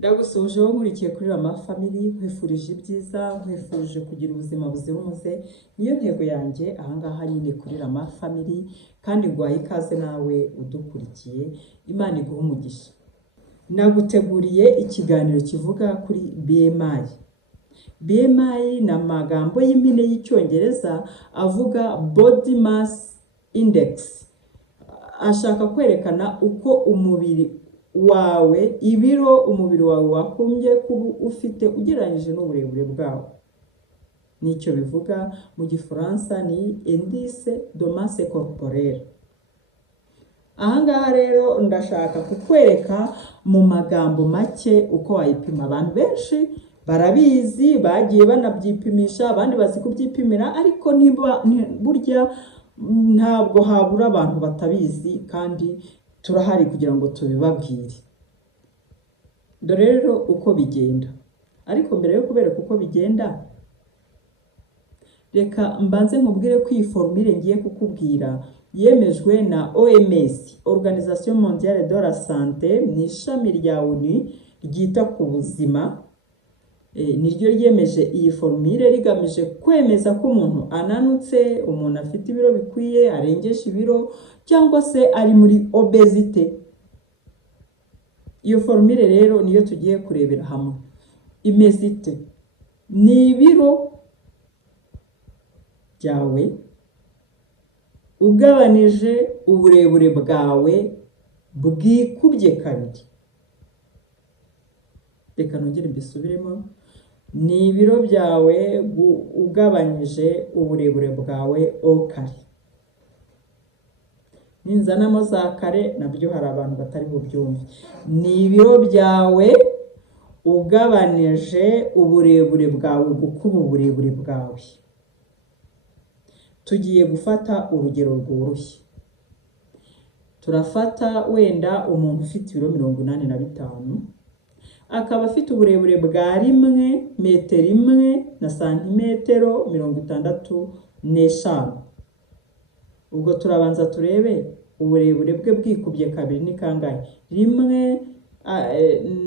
Ndagusuje wowe nkurikiye kuri Rama Family, nkwifurije ibyiza, nkwifurije kugira ubuzima buzira umuze. Niyo ntego yanjye ahangaha nyine kuri Rama Family, kandi nguhaye ikaze nawe udukurikiye. Imana iguhe umugisha. Naguteguriye ikiganiro kivuga kuri BMI. BMI ni amagambo y'impine y'icyongereza avuga Body Mass Index. Ashaka kwerekana uko umubiri wawe, ibiro umubiri wawe wakumbye kuba ufite ugereranyije n'uburebure bwawe. Nicyo bivuga mu gifaransa ni indice de masse corporelle. Ahangaha rero ndashaka kukwereka mu magambo make uko wayipima. Abantu benshi barabizi, bagiye banabyipimisha, abandi bazi kubyipimira, ariko burya ntabwo habura abantu batabizi, kandi turahari kugira ngo tubibabwire. Dore rero uko bigenda. Ariko mbere yo kubereka uko bigenda, reka mbanze nkubwire ko iyi formule ngiye kukubwira yemejwe na OMS, Organisation Mondiale de la Santé, ni ishami rya ONU ryita ku buzima. Niryo ryemeje iyi formule rigamije kwemeza ko umuntu ananutse, umuntu afite ibiro bikwiye, arengeje ibiro, cyangwa se ari muri obesite. Iyo formule rero niyo tugiye kurebera hamwe. Imeze ite? Ni ibiro byawe ugabanije uburebure bwawe bwikubye kabiri. Reka nongere mbisubiremo. Ni ibiro byawe ugabanyije uburebure bwawe o kare. Ninzanamo za kare nabyo hari abantu batari bubyumve. Ni ibiro byawe ugabanije uburebure bwawe gukuba uburebure bwawe. Tugiye gufata urugero rworoshye. Turafata wenda umuntu ufite ibiro 85, akaba afite uburebure bwa 1 metero 1 na santimetero 65. Ubwo turabanza turebe uburebure bwe bwikubye kabiri ni kangahe. 1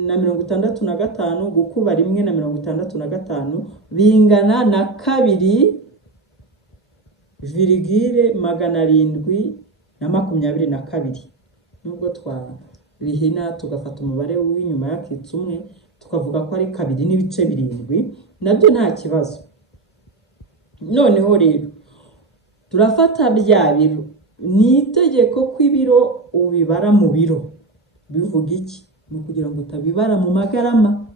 na 65 gukuba 1 na 65 bingana na 2,722. Nubwo twarihina tugafata umubare w'inyuma y'akitse umwe tukavuga ko ari 2,7, nabyo nta kibazo. Noneho rero turafata bya biro. Ni itegeko ko ibiro ubibara mu biro. Bivuga iki? Ni kugira ngo utabibara mu magarama.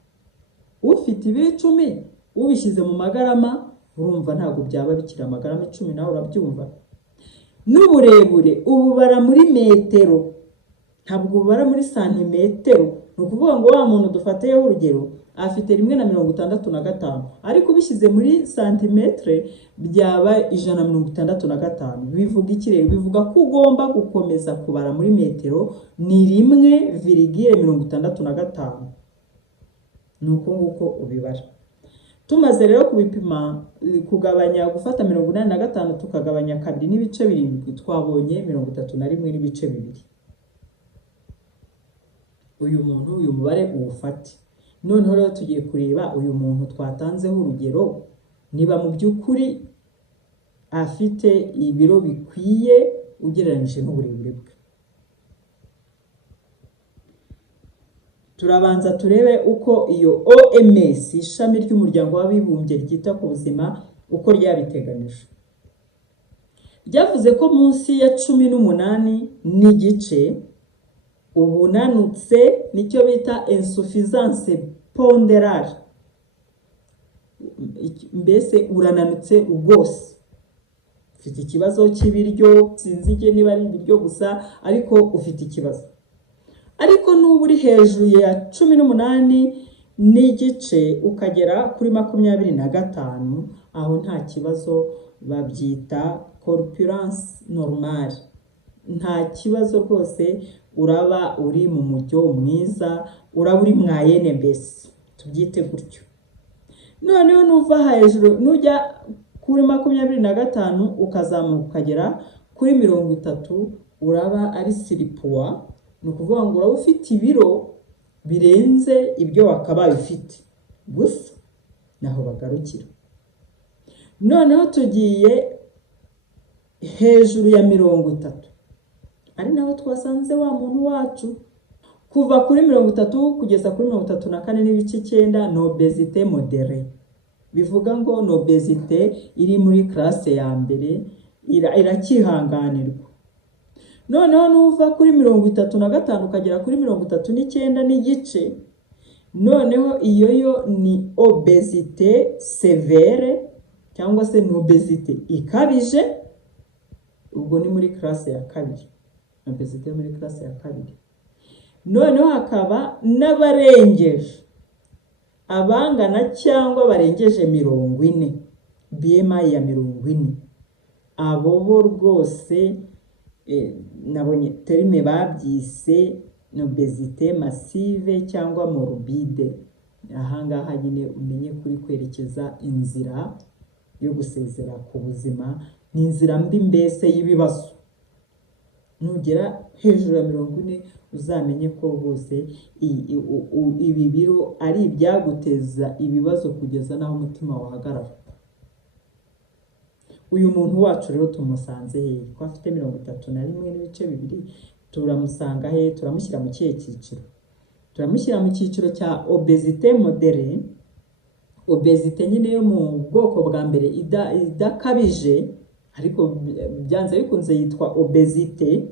Ufite ibiro 10 ubishyize mu magarama, urumva ntabwo byaba bikira amagarama 10, nawe urabyumva. N'uburebure ububara muri metero, ntabwo ubara muri santimetero. Ni ukuvuga ngo wa muntu dufatiyeho urugero afite 1 na 65, ariko ubishyize muri santimetre byaba 165. Bivuga iki rero? Bivuga ko ugomba gukomeza kubara muri metero ni 1,65. Nuko nguko ubibara. Tumaze rero kubipima, kugabanya gufata 85 tukagabanya 2,7 twabonye 31,2. Uyu muntu uyu mubare uwufate. Noneho rero tugiye kureba uyu muntu twatanzeho urugero niba mu by'ukuri afite ibiro bikwiye ugereranyije n'uburebure bwe. Turabanza turebe uko iyo OMS, ishami ry'umuryango w'abibumbye ryita ku buzima, uko ryabiteganije. Ryavuze ko munsi ya 18 n'igice ubunanutse, nicyo bita insuffisance pondérale. Mbese urananutse rwose. Ufite ikibazo cy'ibiryo, sinzige niba ari ibiryo gusa, ariko ufite ikibazo. Ariko n'ubu uri hejuru ya 18 n'igice ukagera kuri 25, aho nta kibazo, babyita corpulence normale. Nta kibazo rwose, uraba uri mu mujyo mwiza, uraba uri mwayene mbese, tubyite gutyo. Noneho nuva hejuru nujya kuri 25 ukazamuka ukagera kuri 30, uraba ari siripuwa. Ni ukuvuga ngo uraba ufite ibiro birenze ibyo wakabaye ufite, gusa naho bagarukira. Noneho tugiye hejuru ya 30, ari naho twasanze wa muntu wacu. Kuva kuri 30 kugeza kuri 34 n'ibice 9 ni obesite modere. Bivuga ngo ni obesite iri muri classe ya mbere, irakihanganirwa. Noneho nuva kuri 35 ukagera kuri 39 n'igice, noneho iyo yo ni obesite severe cyangwa se ni obesite ikabije. Ubwo ni muri classe ya kabiri, obesite muri classe ya kabiri. Noneho hakaba n'abarengeje, abangana cyangwa barengeje 40, BMI ya 40. Abo bo rwose nabonye terime babyise obesite massive cyangwa morbide. Ahangaha nyine umenye kuri kwerekeza inzira yo gusezera ku buzima, ni inzira mbi mbese y'ibibazo. Nugera hejuru ya 40 uzamenye ko rwose ibi biro ari ibyaguteza ibibazo kugeza naho umutima wahagarara. Uyu muntu wacu rero tumusanze he? Ko afite 31 n'ibice 2, turamusanga he? Turamushyira mu kihe cyiciro? Turamushyira mu cyiciro cya obesite modere. Obesite nyine yo mu bwoko bwa mbere idakabije, ariko byanze bikunze yitwa obesite.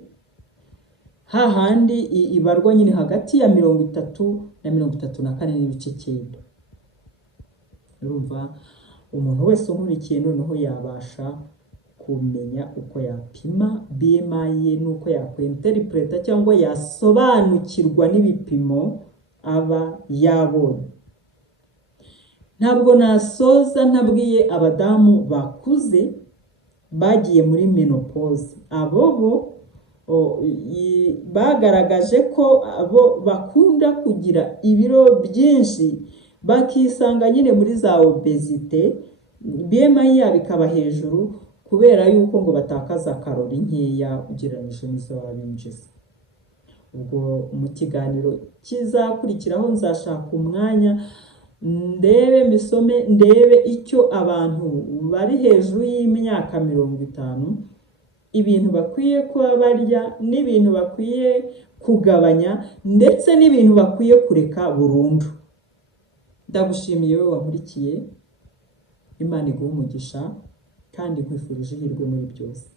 Hahandi ibarwa nyine hagati ya 30 na 34 n'ibice 9. Urumva umuntu wese unkurikiye noneho yabasha kumenya uko yapima BMI ye, nuko yakwenterpreta cyangwa yasobanukirwa n'ibipimo aba yabonye. Ntabwo nasoza ntabwiye abadamu bakuze bagiye muri menopause. Abo bo bagaragaje ko abo bakunda kugira ibiro byinshi, bakisanga nyine muri za obesite, BMI yabo ikaba hejuru kubera yuko ngo batakaza karori nkeya ugereranyije n'izo babinjiza. Ubwo mu kiganiro kizakurikiraho nzashaka umwanya ndebe mbisome, ndebe icyo abantu bari hejuru y'imyaka 50 ibintu bakwiye kuba barya, n'ibintu bakwiye kugabanya, ndetse n'ibintu bakwiye kureka burundu. Ndagushimiye wowe wankurikiye, Imana iguhe umugisha kandi nkwifurije ihirwe muri byose.